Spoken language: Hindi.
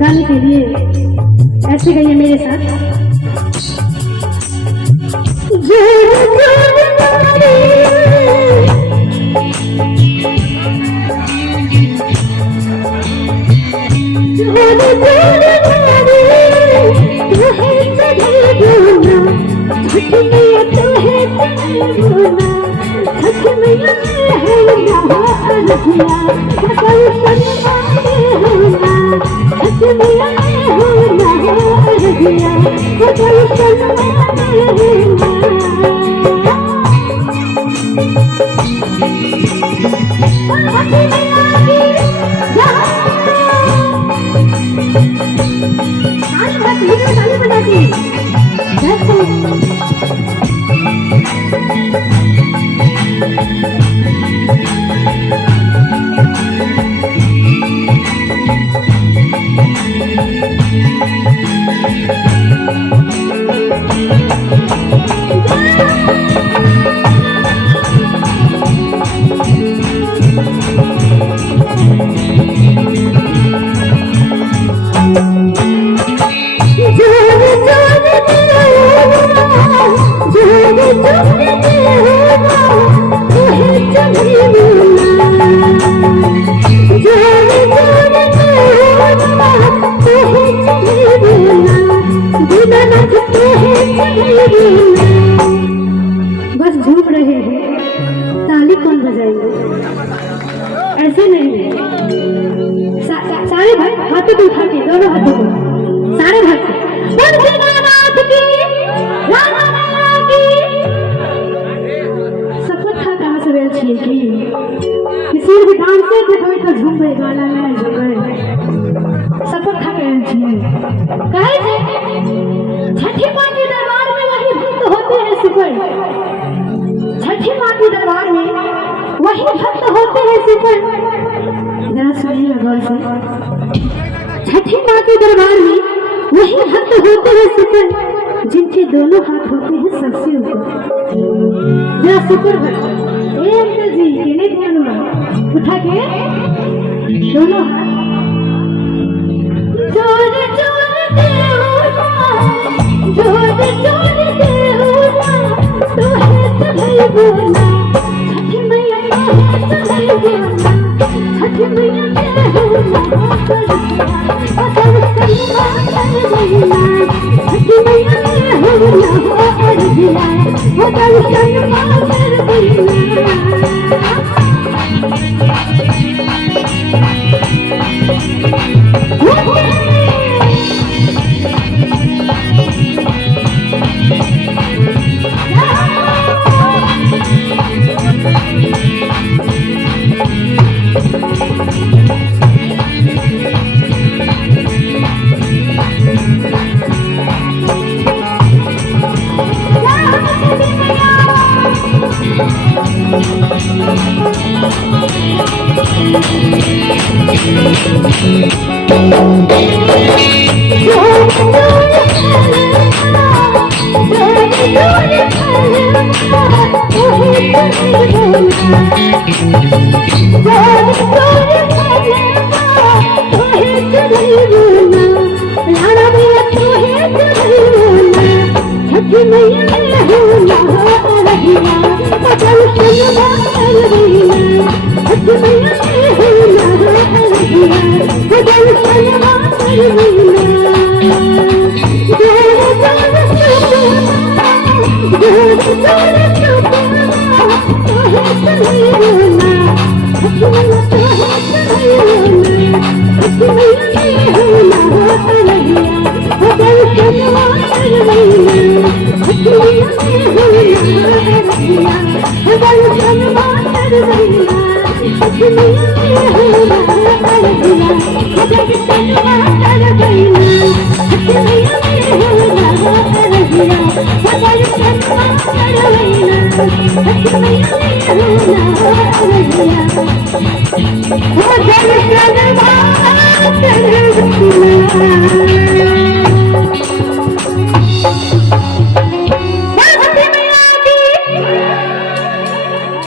गाने के लिए ऐसे गाइए मेरे साथ। बस झूम रहे हैं, ताली कौन बजाएंगे? ऐसे नहीं है। सारे भाई हाथों को उठा के, दोनों हाथों को, सारे भाई शपथ खा कहाँ से बेल छिए की किसी भी डांस से कभी तो झूम गए, गाना में झूम गए, शपथ खा के छिए। कहे छठी माँ के दरबार में वही भक्त होते हैं सिपर, छठी माँ के दरबार में वही भक्त होते हैं सिपर। जरा सुनिए गौर से, छठी माँ के दरबार में वही भक्त होते हैं सिपर जिनके दोनों हाथ होते हैं सबसे ऊपर। जरा सिपर ए अंकल जी केने ध्यान हुआ, उठा के दोनों हाथ जोर जोर दे जोर जोर दे तो है सभी बोला छठी मैया है सभी बोला छठी मैया है ओ जल जल